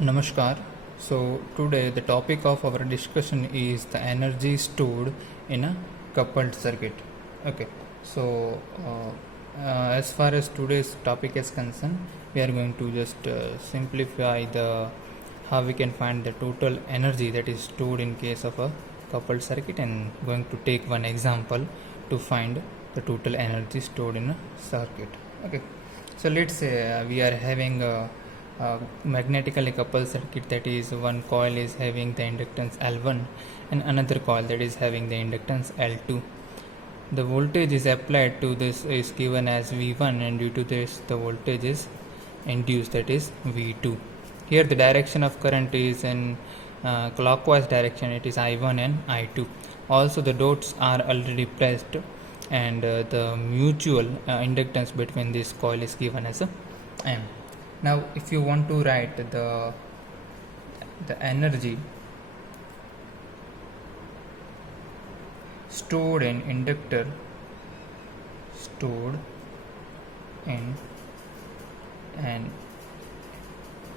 Namaskar. So today the topic of our discussion is the energy stored in a coupled circuit. Okay. So as far as today's topic is concerned, we are going to just simplify the how we can find the total energy that is stored in case of a coupled circuit, and going to take one example to find the total energy stored in a circuit. Okay. So let's say we are having a magnetically coupled circuit, that is one coil is having the inductance L1 and another coil that is having the inductance L2. The voltage is applied to this is given as V1, and due to this the voltage is induced, that is V2. Here the direction of current is in clockwise direction, it is I1 and I2. Also the dots are already pressed, and the mutual inductance between this coil is given as a M. Now if you want to write the energy stored in inductor stored in an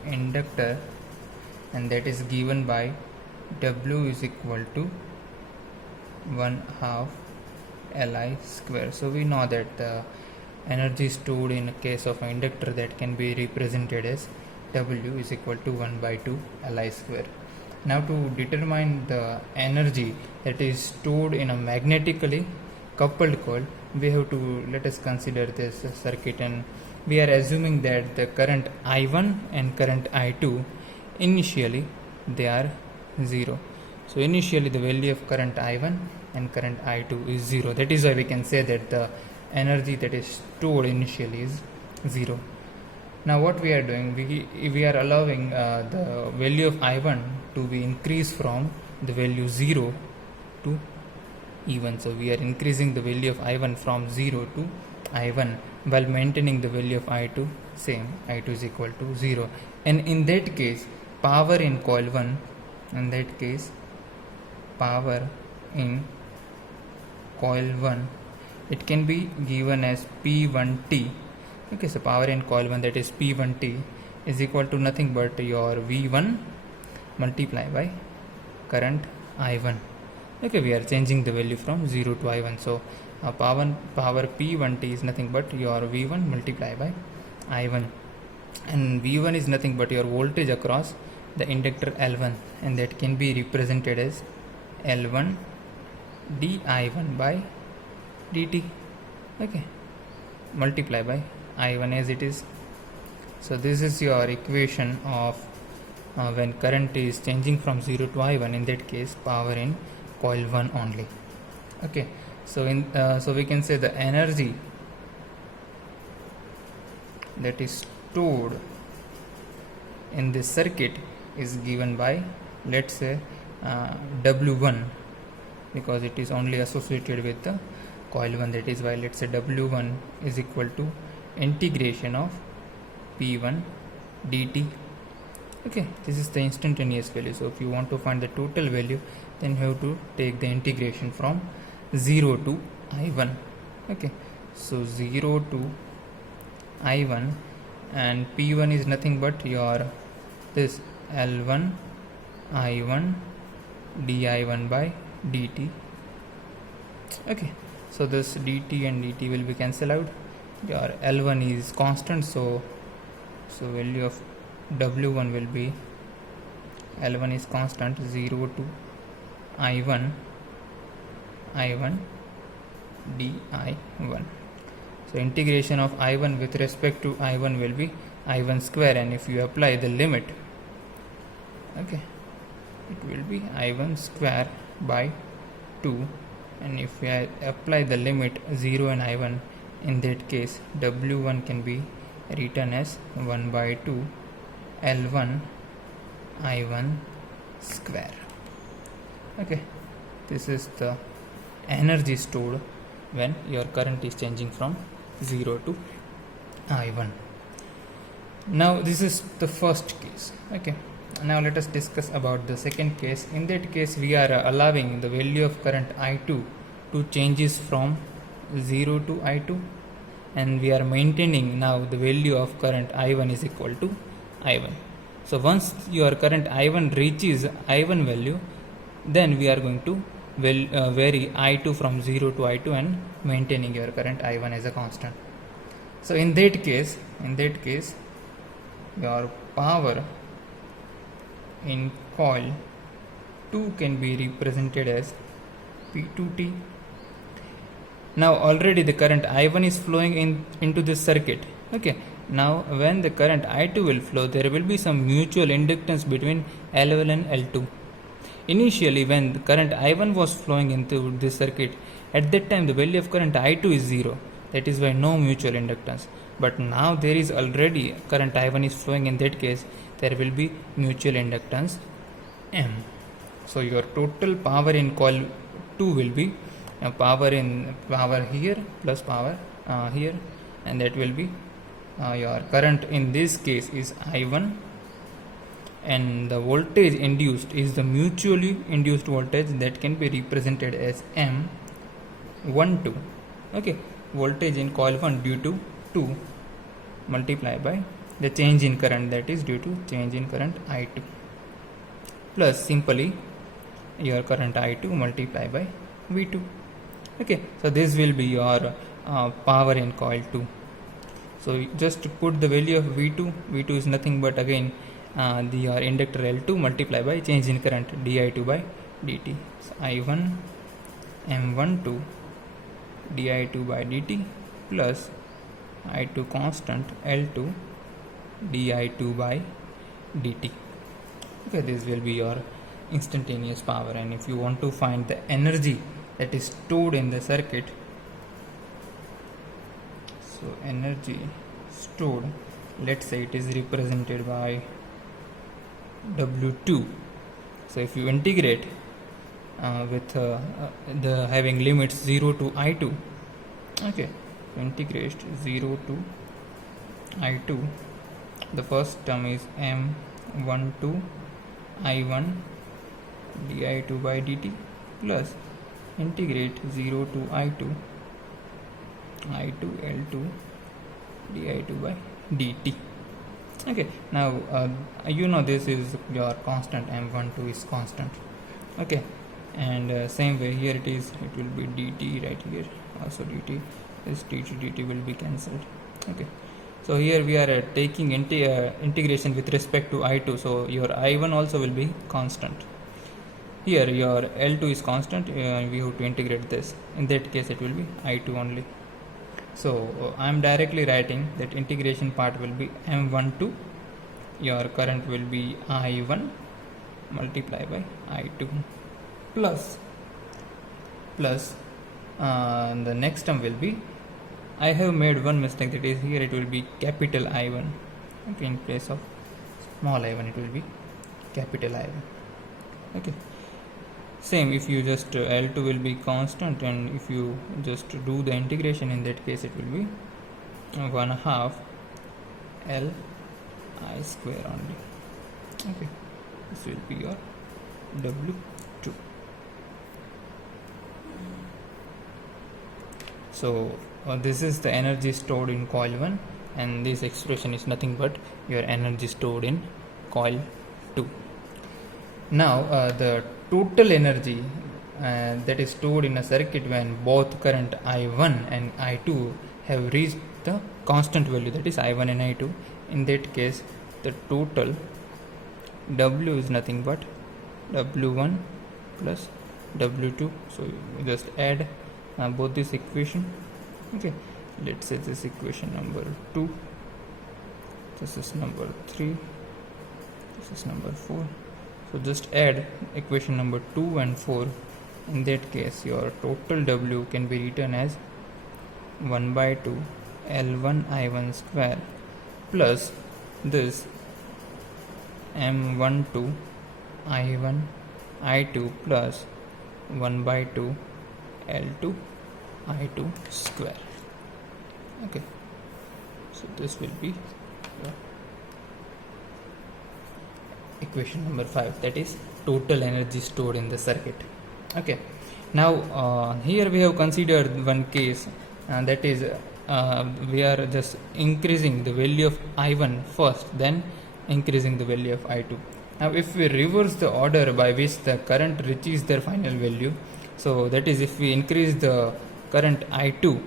inductor, and that is given by W is equal to 1/2 Li square. So we know that the energy stored in a case of an inductor that can be represented as W is equal to 1/2 Li square. Now to determine the energy that is stored in a magnetically coupled coil, we have to let us consider this circuit, and we are assuming that the current I1 and current I2 initially they are 0. So initially the value of current I1 and current I2 is 0. That is why we can say that the energy that is stored initially is 0. Now what we are doing, we are allowing the value of I1 to be increased from the value 0 to E1. So we are increasing the value of I1 from 0 to I1 while maintaining the value of I2 same, I2 is equal to 0. And in that case power in coil 1, in that case power in coil 1, it can be given as P1T. Okay, so power in coil 1, that is P1T, is equal to nothing but your V1 multiplied by current I1. Okay, we are changing the value from 0 to I1. So power P1T is nothing but your V1 multiplied by I1, and V1 is nothing but your voltage across the inductor L1, and that can be represented as L1 di1 by dt. Okay, multiply by I1 as it is. So this is your equation of when current is changing from 0 to I1, in that case power in coil 1 only. Okay, so we can say the energy that is stored in this circuit is given by, let's say W1, because it is only associated with the coil 1. That is why let's say W1 is equal to integration of P1 dt. Okay, this is the instantaneous value. So if you want to find the total value, then you have to take the integration from 0 to I1. Okay, so 0 to I1, and P1 is nothing but your this L1 I1 di1 by dt. Okay, so this dt and dt will be cancelled out. Your L1 is constant, so value of W1 will be, L1 is constant, 0 to I1 di1. So integration of I1 with respect to I1 will be I1 square, and if you apply the limit, okay, it will be I1 square by 2, and if we apply the limit 0 and I1, in that case W1 can be written as 1/2 L1 I1 square. Okay, this is the energy stored when your current is changing from 0 to I1. Now this is the first case. Okay, now let us discuss about the second case. In that case we are allowing the value of current I2 to changes from 0 to I2, and we are maintaining now the value of current I1 is equal to I1. So once your current I1 reaches I1 value, then we are going to vary I2 from 0 to I2 and maintaining your current I1 as a constant. So in that case, your power in coil 2 can be represented as P2T. Now already the current I1 is flowing into this circuit. Okay. Now when the current I2 will flow, there will be some mutual inductance between L1 and L2. Initially, when the current I1 was flowing into this circuit, at that time the value of current I2 is 0. That is why no mutual inductance. But now there is already current I1 is flowing. In that case, there will be mutual inductance M. So your total power in coil 2 will be power here plus power here, and that will be your current in this case is I1, and the voltage induced is the mutually induced voltage that can be represented as M12. Okay, voltage in coil 1 due to 2 multiplied by the change in current, that is due to change in current I2, plus simply your current I2 multiplied by V2. Okay, so this will be your power in coil 2. So just to put the value of V2 is nothing but again your inductor L2 multiplied by change in current di2 by dt. So I1 M12 di2 by dt plus I2 constant L2 di2 by dt. Okay, this will be your instantaneous power. And if you want to find the energy that is stored in the circuit, so energy stored, let's say it is represented by W2. So if you integrate with the having limits 0 to I2, okay, integrate 0 to I2, the first term is M12 I1 di2 by dt plus integrate 0 to I2 L2 di2 by dt. Okay, now this is your constant, M12 is constant. Okay, and same way here it will be dt right here, also dt, this dt will be cancelled. Okay, so here we are taking integration with respect to I2, so your I1 also will be constant. Here your L2 is constant, we have to integrate this. In that case it will be I2 only. So I am directly writing that integration part will be M12, your current will be I1 multiplied by I2 plus the next term will be, I have made one mistake, that is here it will be capital I1. Okay, in place of small I1 it will be capital I1. Okay, same if you just L2 will be constant, and if you just do the integration, in that case it will be 1/2 L I square only. Okay, this will be your W2. So this is the energy stored in coil 1, and this expression is nothing but your energy stored in coil 2. Now the total energy that is stored in a circuit when both current I1 and I2 have reached the constant value, that is I1 and I2. In that case the total W is nothing but W1 plus W2. So you just add both this equation. Okay, let's say this equation number 2, this is number 3, this is number 4. So just add equation number 2 and 4. In that case your total W can be written as 1/2 L1 I1 square plus this M12 I1 I2 plus 1/2 L2 I2 square. Okay, so this will be equation number 5, that is total energy stored in the circuit. Okay, now here we have considered one case, that is we are just increasing the value of I1 first, then increasing the value of I2. Now if we reverse the order by which the current reaches their final value, so that is if we increase the current I2,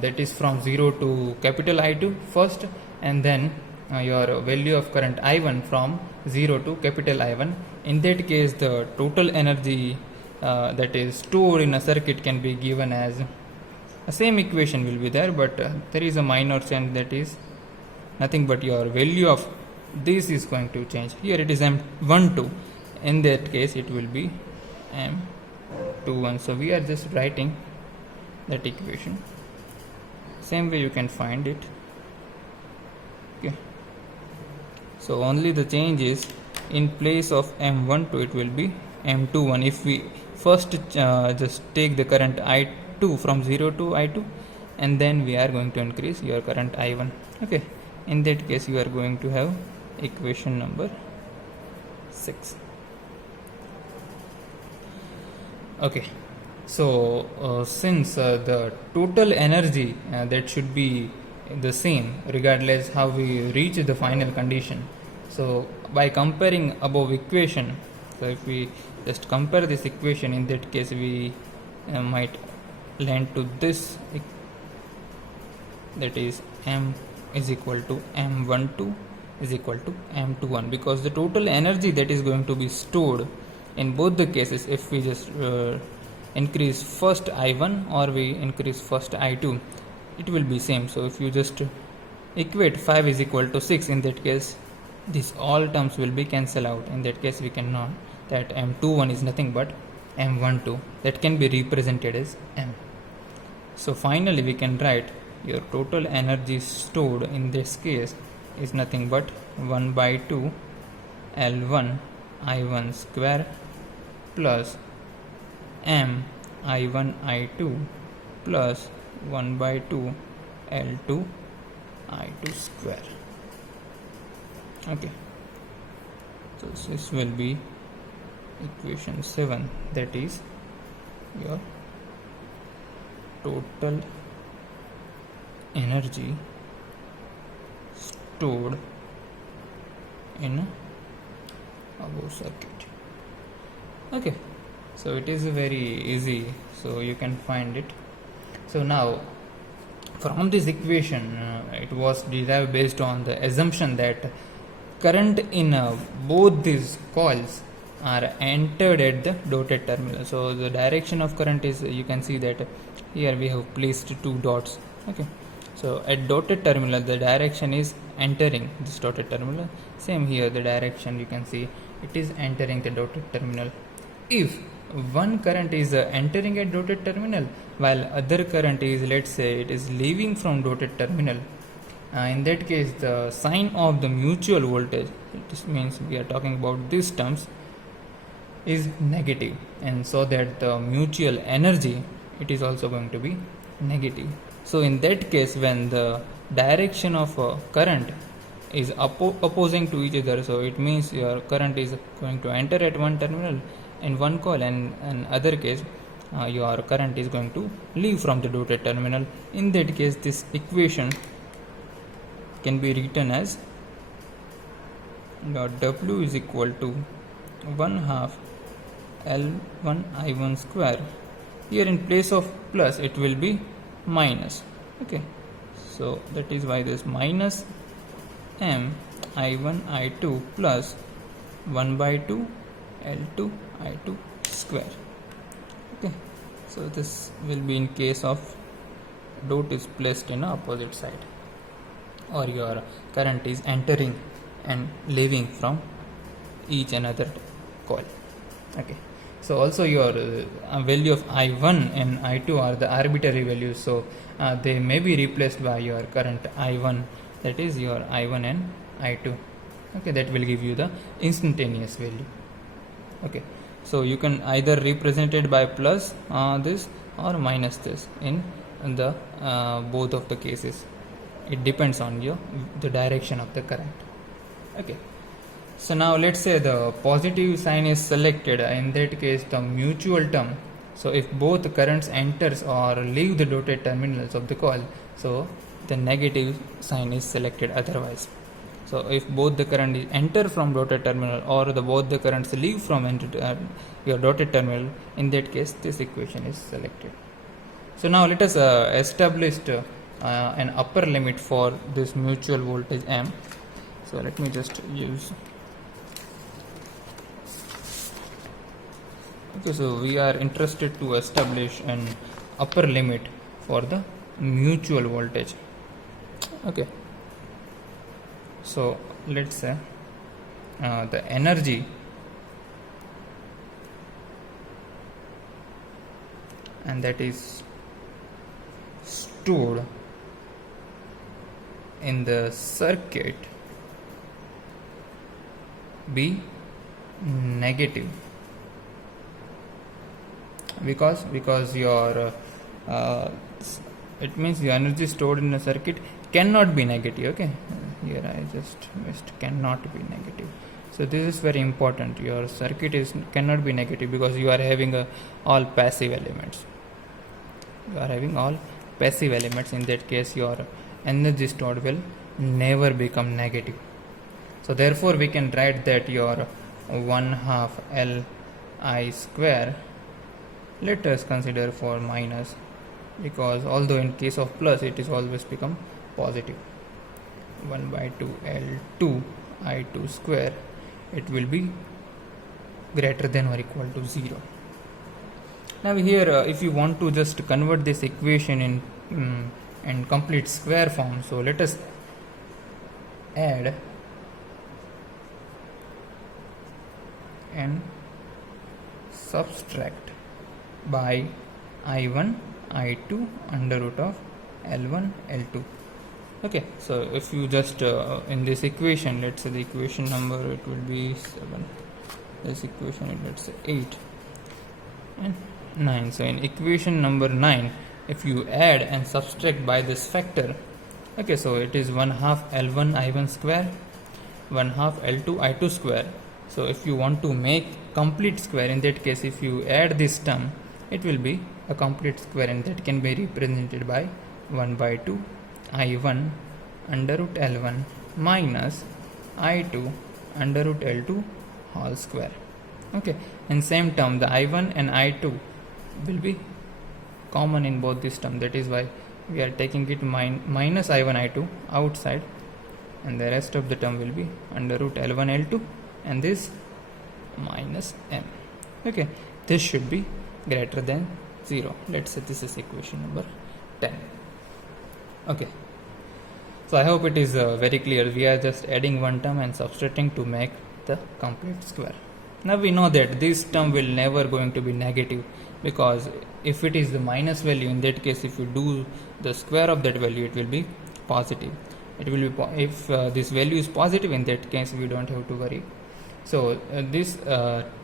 that is from 0 to capital I2 first, and then your value of current I1 from 0 to capital I1. In that case, the total energy that is stored in a circuit can be given as the same equation will be there, but there is a minor change, that is nothing but your value of this is going to change. Here it is M12, in that case it will be M21. So we are just writing that equation. Same way you can find it. Okay. So only the change is in place of M12 it will be M21. If we first just take the current I2 from 0 to I2, and then we are going to increase your current I1. Okay. In that case you are going to have equation number 6. Okay. So since the total energy that should be the same regardless how we reach the final condition, so by comparing above equation, so if we just compare this equation, in that case we might land to this, that is M is equal to M12 is equal to M21, because the total energy that is going to be stored in both the cases, if we just increase first I1 or we increase first I2, it will be same. So if you just equate 5 is equal to 6, in that case these all terms will be cancelled out. In that case we can know that M21 is nothing but M12, that can be represented as M. So finally we can write your total energy stored in this case is nothing but 1 by 2 L1 I1 square plus M I1 I2 plus 1 by 2 L2 I2 square. Okay, so this will be equation 7, that is your total energy stored in above circuit. Okay, so it is very easy, so you can find it. So now from this equation it was derived based on the assumption that current in both these coils are entered at the dotted terminal. So the direction of current is, you can see that here we have placed 2 dots. Okay, so at dotted terminal the direction is entering this dotted terminal. Same here, the direction you can see it is entering the dotted terminal. If one current is entering at dotted terminal while other current is, let's say, it is leaving from dotted terminal, in that case the sign of the mutual voltage, this means we are talking about these terms, is negative, and so that the mutual energy, it is also going to be negative. So in that case, when the direction of current is opposing to each other, so it means your current is going to enter at one terminal in one coil, and in other case your current is going to leave from the dotted terminal. In that case this equation can be written as W is equal to 1/2 L1 I1 square. Here in place of plus it will be minus. Okay, so that is why this minus M I1 I2 plus 1 by 2 L2 I2 square. Okay, so this will be in case of dot is placed in opposite side, or your current is entering and leaving from each another coil. Okay, so also your value of I1 and I2 are the arbitrary values, so they may be replaced by your current I1, that is your I1 and I2. Okay, that will give you the instantaneous value. Okay, so you can either represent it by plus this or minus this in the both of the cases. It depends on the direction of the current. Okay, so now let's say the positive sign is selected. In that case the mutual term, so if both currents enters or leave the dotted terminals of the coil, so the negative sign is selected otherwise. So if both the current is enter from dotted terminal or both the currents leave from your dotted terminal, in that case this equation is selected. So now let us establish an upper limit for this mutual voltage M. So let me just use. Okay, so we are interested to establish an upper limit for the mutual voltage. Okay, so let's say the energy and that is stored in the circuit be negative, because your it means the energy stored in a circuit cannot be negative. Okay, here I just missed cannot be negative. So this is very important. Your circuit cannot be negative because you are having all passive elements. You are having all passive elements. In that case, your energy stored will never become negative. So therefore, we can write that your 1/2 Li square. Let us consider for minus, because although in case of plus it is always become positive. 1/2 L2 I2 square, it will be greater than or equal to 0. Now here if you want to just convert this equation in complete square form, so let us add and subtract by I1 I2 under root of L1 L2. Okay, so if you just in this equation, let's say the equation number, it will be 7, this equation let's say 8 and 9. So in equation number 9, if you add and subtract by this factor, okay, so it is 1/2 L1 I1 square, 1/2 L2 I2 square. So if you want to make complete square, in that case if you add this term, it will be a complete square, and that can be represented by 1/2 I1 under root L1 minus I2 under root L2 whole square. Okay, in same term the I1 and I2 will be common in both this term. That is why we are taking it minus I1 I2 outside, and the rest of the term will be under root L1 L2 and this minus M. Okay, this should be greater than 0. Let's say this is equation number 10. Okay, so I hope it is very clear. We are just adding one term and subtracting to make the complete square. Now we know that this term will never going to be negative, because if it is the minus value, in that case if you do the square of that value, it will be positive. It will be if this value is positive, in that case we don't have to worry. So this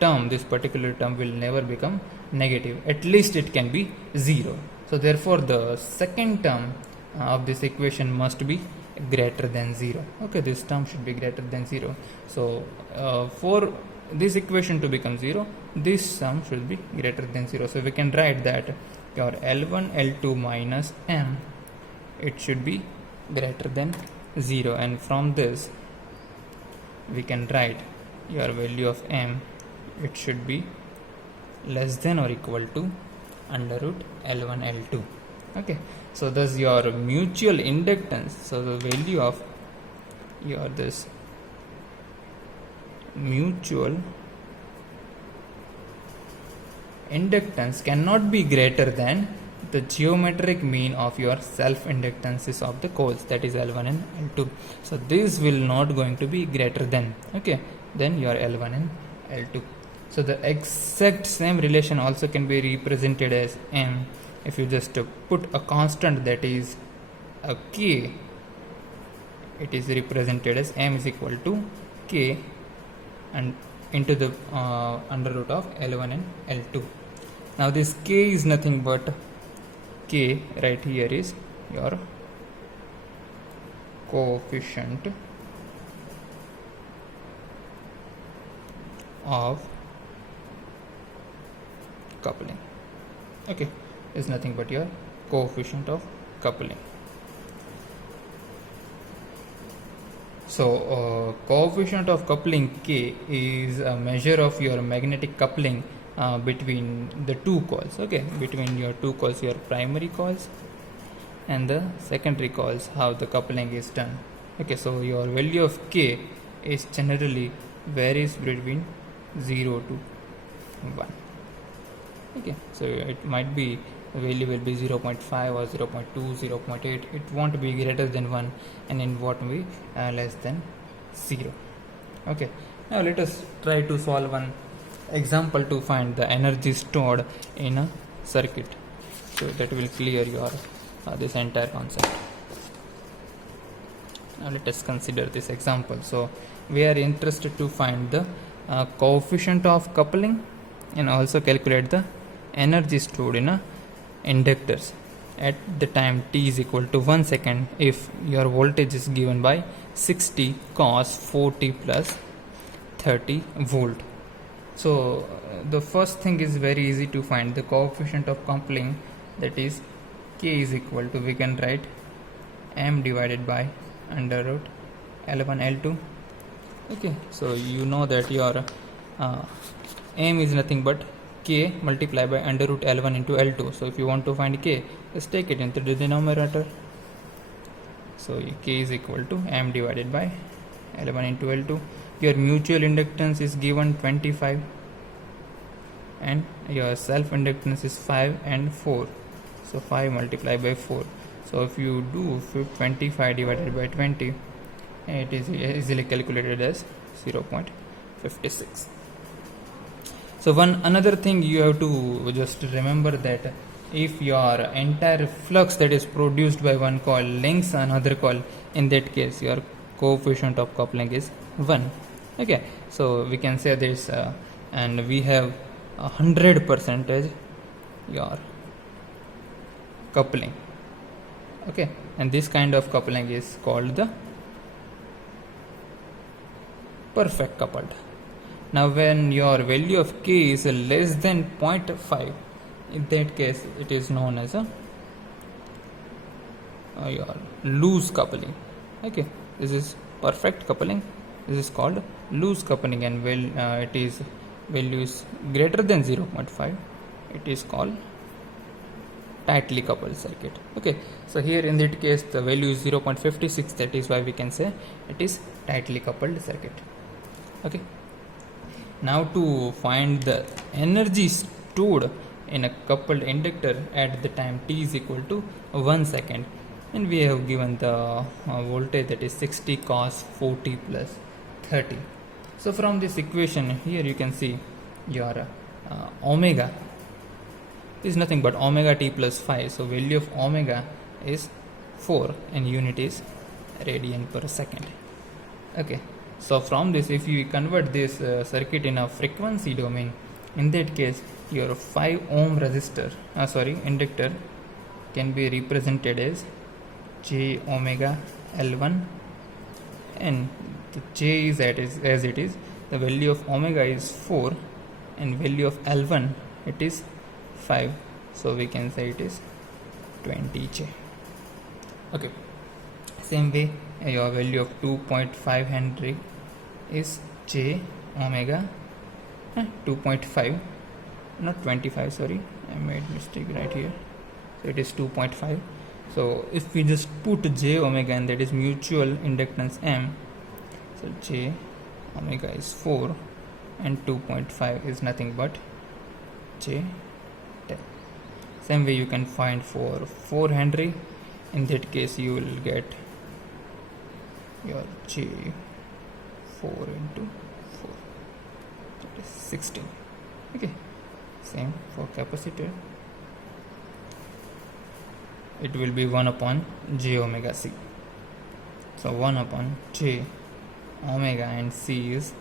term, this particular term will never become negative. At least it can be 0. So therefore the second term of this equation must be greater than 0. Okay, this term should be greater than 0. So for this equation to become 0, this sum should be greater than 0. So we can write that your L1 L2 minus M, it should be greater than 0, and from this we can write your value of M, it should be less than or equal to under root L1 L2. Okay, so thus your mutual inductance, so the value of your this mutual inductance cannot be greater than the geometric mean of your self inductances of the coils, that is L1 and L2. So this will not going to be greater than, okay, than your L1 and L2. So the exact same relation also can be represented as M. If you just put a constant, that is a K, it is represented as M is equal to K and into the under root of L1 and L2. Now this K is nothing but K right here is your coefficient of coupling. Okay, is nothing but your coefficient of coupling. So coefficient of coupling K is a measure of your magnetic coupling between the two coils. Okay, between your two coils, your primary coils and the secondary coils, how the coupling is done. Okay, so your value of K is generally varies between 0 to 1. Okay, so it might be the value will be 0.5 or 0.2, 0.8. It won't be greater than 1, and it won't be less than 0. Okay, now let us try to solve one example to find the energy stored in a circuit, so that will clear your this entire concept. Now let us consider this example. So we are interested to find the coefficient of coupling and also calculate the energy stored in a inductors at the time t is equal to 1 second if your voltage is given by 60 cos 4t plus 30 volt. So the first thing is very easy to find the coefficient of coupling, that is K is equal to, we can write m divided by under root L1 L2. Okay, so you know that your m is nothing but K multiplied by under root L1 into L2. So if you want to find K, just take it into the denominator. So K is equal to m divided by L1 into L2. Your mutual inductance is given 25 and your self inductance is 5 and 4. So 5 multiplied by 4. So if you do 25 divided by 20, it is easily calculated as 0.56. So another thing you have to just remember, that if your entire flux that is produced by one coil links another coil, in that case your coefficient of coupling is 1. Okay, so we can say this and we have 100% your coupling. Okay, and this kind of coupling is called the perfect coupled. Now when your value of K is less than 0.5, in that case it is known as a your loose coupling. Okay, this is perfect coupling, this is called loose coupling, and it is value is greater than 0.5, it is called tightly coupled circuit. Okay, so here in that case the value is 0.56, that is why we can say it is tightly coupled circuit. Okay, now to find the energy stored in a coupled inductor at the time t is equal to 1 second, and we have given the voltage, that is 60 cos 40 plus 30. So from this equation here you can see your omega is nothing but omega t plus 5. So value of omega is 4 and unit is radian per second. Okay, so from this, if you convert this circuit in a frequency domain, in that case your 5 ohm resistor inductor can be represented as j omega L1, and the j is as it is, the value of omega is 4 and value of L1 it is 5, so we can say it is 20J. Okay, same way your value of 2.5 Henry is J omega 2.5, not 25, sorry, I made mistake right here, so it is 2.5. So if we just put J omega, and that is mutual inductance M, so J omega is 4 and 2.5 is nothing but J 10. Same way you can find for 4 Henry, in that case you will get your J 4 into 4, that is 16. Okay, same for capacitor, it will be 1 upon j omega c. So 1 upon j omega and c is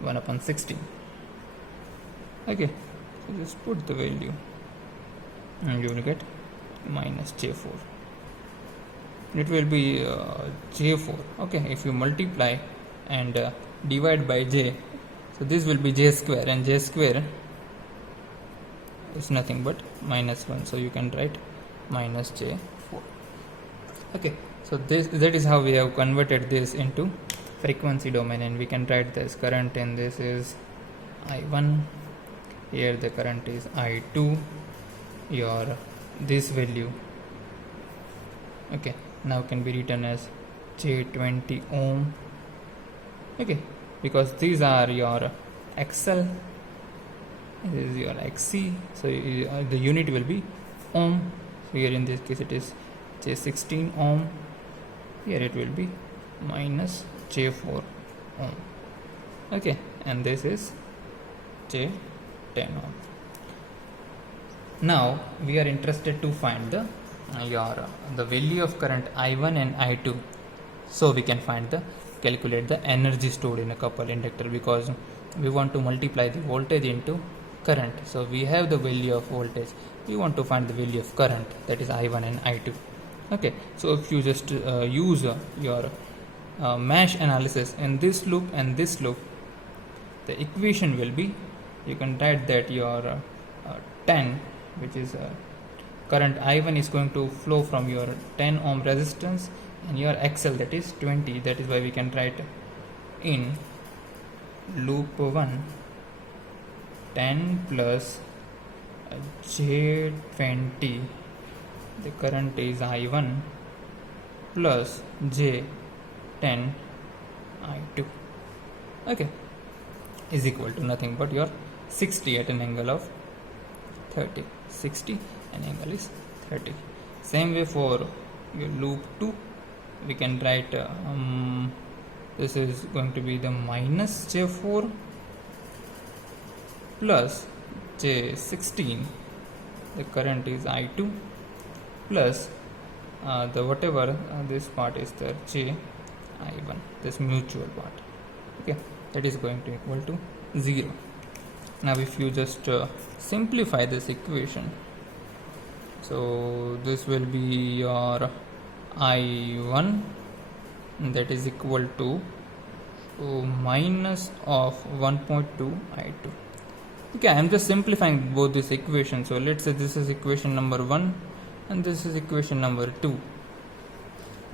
1 upon 16. Okay, so just put the value and you will get minus j4. It will be j4. Okay, if you multiply and divide by j, so this will be j square, and j square is nothing but minus 1, so you can write minus j4. Okay, So that is how we have converted this into frequency domain, and we can write this current in this is I1, here the current is I2, your this value, okay, now can be written as J20 ohm, okay, because these are your XL, this is your XC, so the unit will be ohm. So here in this case it is J16 ohm, here it will be minus J4 ohm, okay, and this is J10 ohm. Now we are interested to find the value of current I1 and I2, so we can calculate the energy stored in a coupled inductor, because we want to multiply the voltage into current. So we have the value of voltage, we want to find the value of current, that is I1 and I2. Okay, so if you just use your mesh analysis in this loop and this loop, the equation will be, you can write that your 10, which is current I1 is going to flow from your 10 ohm resistance, and your XL, that is 20, that is why we can write in loop 1 10 plus J20, the current is I1 plus J10 I2, okay, is equal to nothing but your 60 at an angle of 30, 60 and angle is 30. Same way for your loop 2, we can write this is going to be the minus J4 plus J16, the current is I2 plus the whatever this part is the J1, this mutual part, okay, that is going to equal to 0. Now if you just simplify this equation, so this will be your I1, that is equal to minus of 1.2 I2. Okay, I am just simplifying both this equation. So let's say this is equation number 1 and this is equation number 2.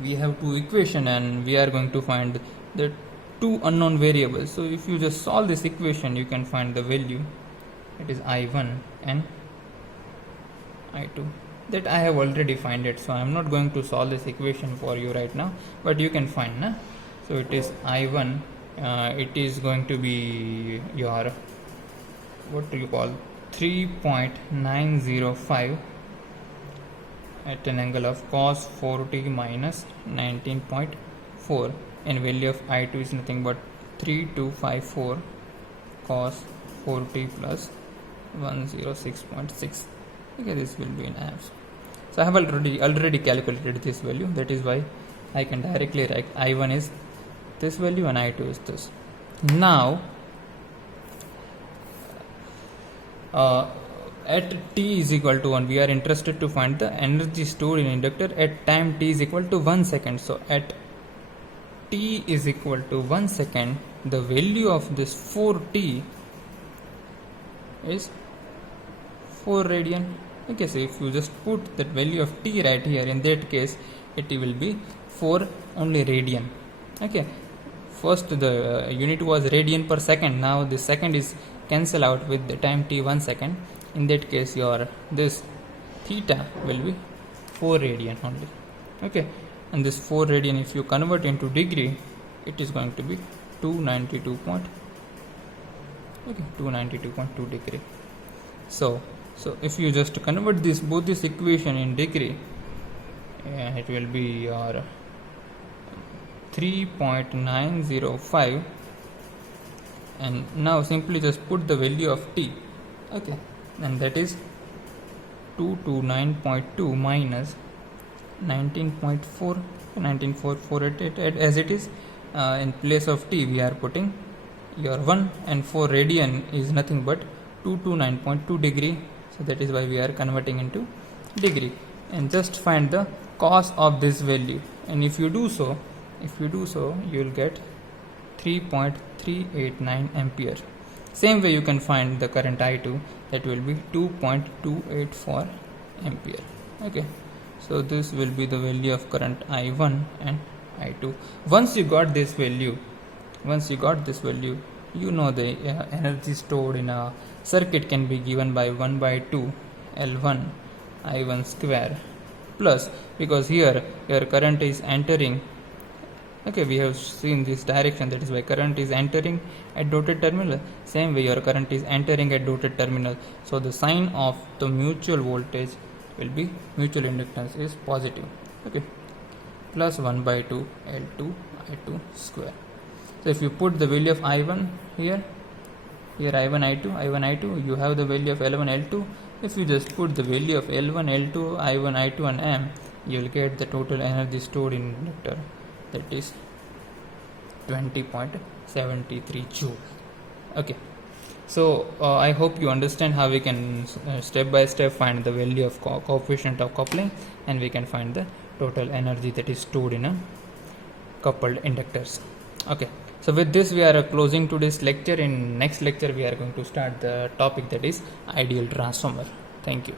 We have two equations and we are going to find the two unknown variables. So if you just solve this equation, you can find the value, it is I1 and I2, that I have already find it, so I am not going to solve this equation for you right now, but you can find, na? So it is I1, it is going to be your, what do you call, 3.905 at an angle of cos 4t minus 19.4, and value of I2 is nothing but 3254 cos 4t plus 106.6. okay, this will be in amps. So I have already calculated this value, that is why I can directly write I1 is this value and I2 is this. Now at t is equal to 1, we are interested to find the energy stored in inductor at time t is equal to 1 second. So at t is equal to 1 second, the value of this 4t is 4 radian. Okay, so if you just put that value of t right here, in that case it will be 4 only radian. Okay, first the unit was radian per second, now the second is cancel out with the time t 1 second. In that case your this theta will be 4 radian only. Okay, and this 4 radian, if you convert into degree, it is going to be 292.2 degree. So if you just convert both this equation in degree, it will be your 3.905, and now simply just put the value of t, okay, and that is 229.2 minus 19.4 as it is. In place of t we are putting your 1, and 4 radian is nothing but 229.2 degree, so that is why we are converting into degree, and just find the cos of this value, and if you do so you will get 3.389 ampere. Same way you can find the current I2, that will be 2.284 ampere. Okay, So this will be the value of current I1 and I2. Once you got this value, you know the energy stored in a circuit can be given by 1 by 2 L1 I1 square plus, because here your current is entering. Okay, we have seen this direction, that is why current is entering at dotted terminal. Same way your current is entering at dotted terminal. So the sign of the mutual voltage will be, mutual inductance is positive. Okay, plus 1 by 2 L2 I2 square. So if you put the value of I1 here I1 I2, you have the value of L1 L2. If you just put the value of L1 L2 I1 I2 and M, you will get the total energy stored in inductor, that is 20.73 joule. Okay, so I hope you understand how we can step by step find the value of coefficient of coupling, and we can find the total energy that is stored in a coupled inductors. Okay, so with this we are closing today's lecture. In next lecture we are going to start the topic, that is ideal transformer. Thank you.